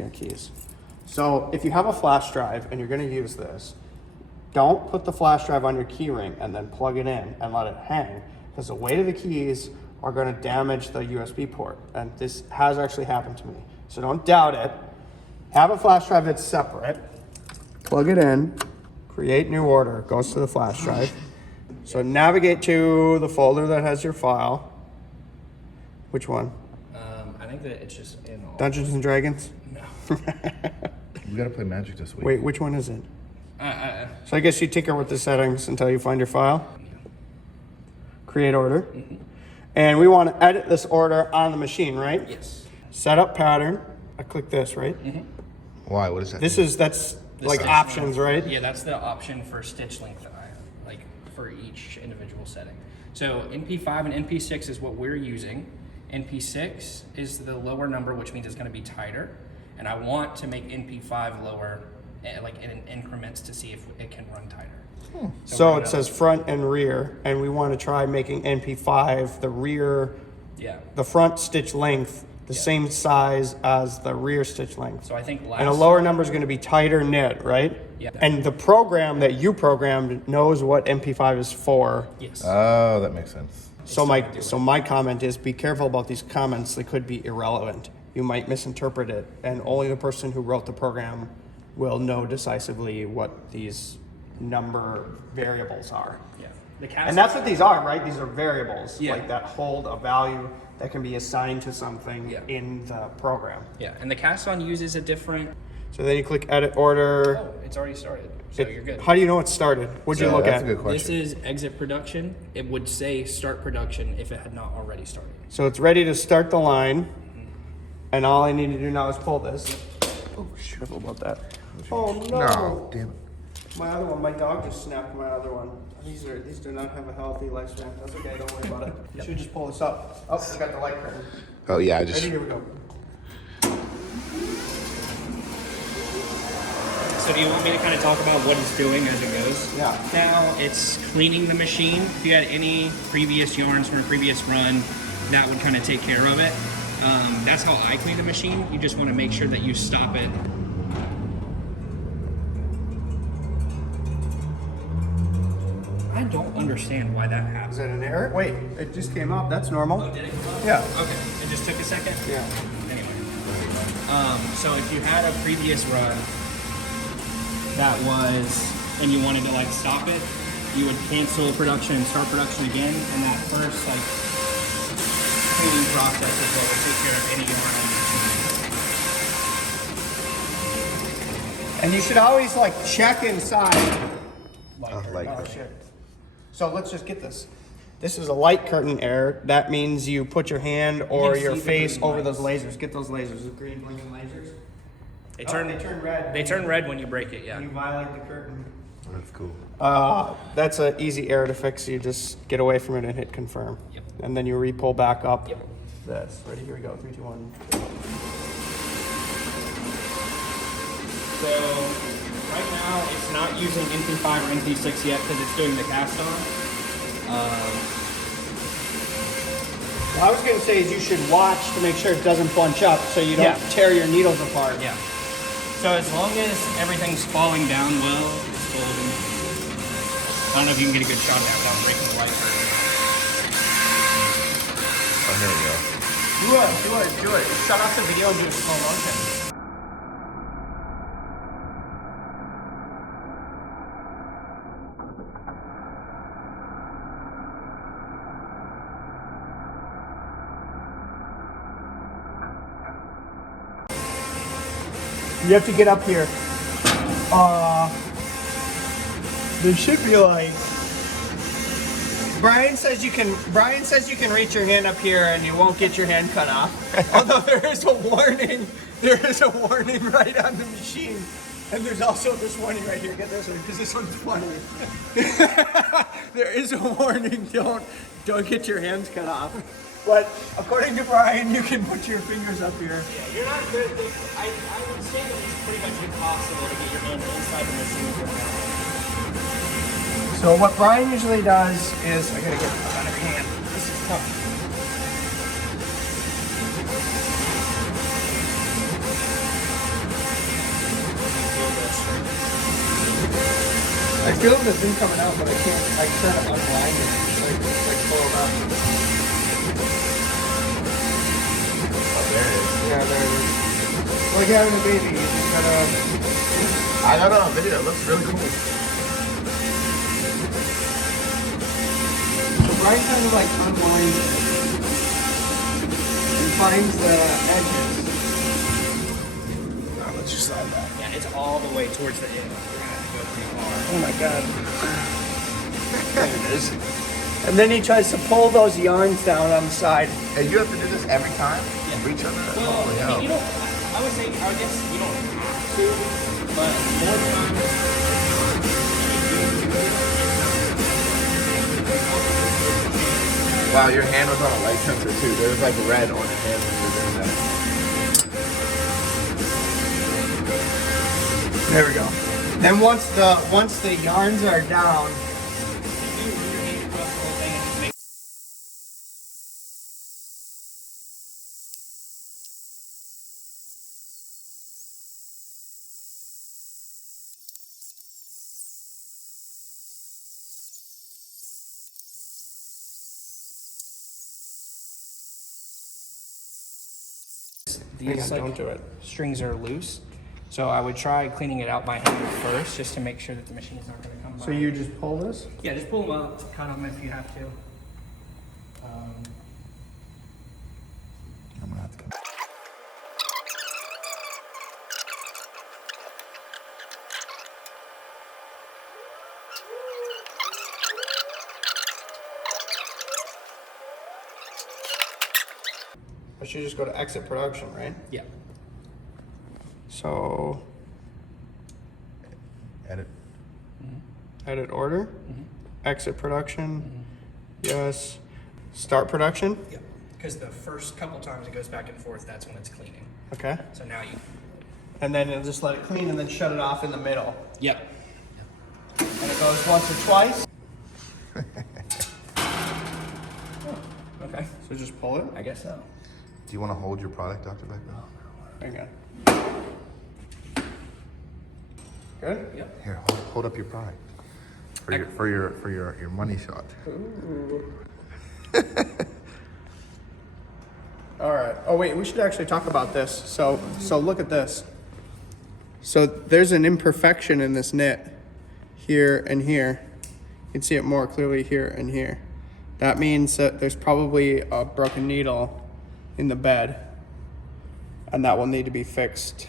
your keys. So if you have a flash drive and you're going to use this, don't put the flash drive on your key ring and then plug it in and let it hang, because the weight of the keys are going to damage the USB port. And this has actually happened to me. So don't doubt it. Have a flash drive that's separate, plug it in, create new order, goes to the flash drive. So navigate to the folder that has your file. Which one? I think that it's just in all. Dungeons and Dragons? No. We gotta play Magic this week. Wait, which one is it? So I guess you tinker with the settings until you find your file. Create order. Mm-hmm. And we want to edit this order on the machine, right? Yes. Setup pattern. I click this, right? Mm-hmm. Why? What is that? That's like stitch options, length. right? Yeah, that's the option for stitch length, like for each individual setting. So NP5 and NP6 is what we're using. NP6 is the lower number, which means it's going to be tighter. And I want to make NP5 lower, like in increments, to see if it can run tighter. So it says front and rear, and we want to try making NP5 the rear, the front stitch length, the same size as the rear stitch length. So I think and a lower number is going to be tighter knit, right? Yeah. And the program that you programmed knows what NP5 is for. Yes. Oh, that makes sense. So my comment is, be careful about these comments. They could be irrelevant. You might misinterpret it, and only the person who wrote the program will know decisively what these number variables are. Yeah. And that's what these are, right? These are variables, Yeah. like that hold a value that can be assigned to something in the program. Yeah, and the Caston uses a different. So then you click edit order. Oh, it's already started, so you're good. How do you know it started? What'd you look That's at? a good question. This is exit production. It would say start production if it had not already started. So it's ready to start the line, and all I need to do now is pull this. Oh, careful about that. Oh no! No, damn it. My other one, my dog just snapped my other one. These do not have a healthy lifespan. That's okay, don't worry about it. You should just pull this up. Oh, I got the light curtain. Oh yeah, I just. Ready, here we go. So do you want me to kind of talk about what it's doing as it goes? Yeah. Now it's cleaning the machine. If you had any previous yarns from a previous run, that would kind of take care of it. That's how I clean the machine. You just want to make sure that you stop it. I don't understand why that Is happens. that an error? Wait, it just came up. That's normal. Oh, did it come up? Yeah. Okay. It just took a second? Yeah. Anyway. So if you had a previous run that was, and you wanted to like stop it, you would cancel production and start production again, and that first like cleaning process is what would take care of any yarn on the machine. And you should always like check inside. Like Shit. So let's just get this. This is a light curtain error. That means you put your hand or can your see the face green over lights. those lasers. Get those lasers, the green blinking lasers. They Oh, turn they turn red. They turn red when you break it, yeah. You violate the curtain. That's cool. That's an easy error to fix. You just get away from it and hit confirm. Yep. And then you re-pull back up. Yep. This. Ready? Here we go. 3, 2, 1. So right now it's not using NP5 or NP6 yet because it's doing the cast on. What I was going to say is you should watch to make sure it doesn't bunch up so you don't tear your needles apart. Yeah. So as long as everything's falling down well, it's golden. I don't know if you can get a good shot of that without breaking the light curtain. Oh, here we go. Do it. Shut off the video and do a slow motion. You have to get up here. There should be like. Brian says you can reach your hand up here and you won't get your hand cut off. Although there is a warning. There is a warning right on the machine. And there's also this warning right here. Get this one, because this one's funny. There is a warning. Don't get your hands cut off. But according to Brian, you can put your fingers up here. Yeah, you're not good. I would say that it's pretty much impossible to get your hand inside the machine. So what Brian usually does is, I gotta get a better hand. This is tough. this. I feel the thing coming out, but I can't. I try to unwind it. Like pull it up. Oh, there it is. Yeah, there it is. Like having a baby, you just gotta. I got it on video. It looks really cool. So Brian kind of like unwinds it and finds the edges. I'll let you slide back. Yeah, it's all the way towards the end. You're gonna have to go pretty far. Oh my god. There it is. And then he tries to pull those yarns down on the side. And you have to do this every time? Yeah. For each other? Well, Holy I hell. mean, you don't. I would say, I guess you don't have to, but more times. Wow, your hand was on a light sensor too. There was like red on your hand when you were doing that. There we go. Then once the yarns are down, You do run your hand across the whole thing and just make. These don't do it. strings are loose, so I would try cleaning it out by hand first, just to make sure that the machine is not going to come by. So you just pull this? Yeah, just pull them up, cut them if you have to. I'm gonna have to come. I should just go to exit production, right? Yeah. So Edit. edit order, exit production, yes. Start production, Yeah. Because the first couple times it goes back and forth, that's when it's cleaning. okay. So now you. And then it'll just let it clean and then shut it off in the middle. Yep. And it goes once or twice. Okay. So just pull it. I guess so. Do you want to hold your product, Dr. Becker? Hang on. Good? Yep. Here, hold up your product. For your money shot. All right. Oh wait, we should actually talk about this. So look at this. So there's an imperfection in this knit here and here. You can see it more clearly here and here. That means that there's probably a broken needle in the bed, and that will need to be fixed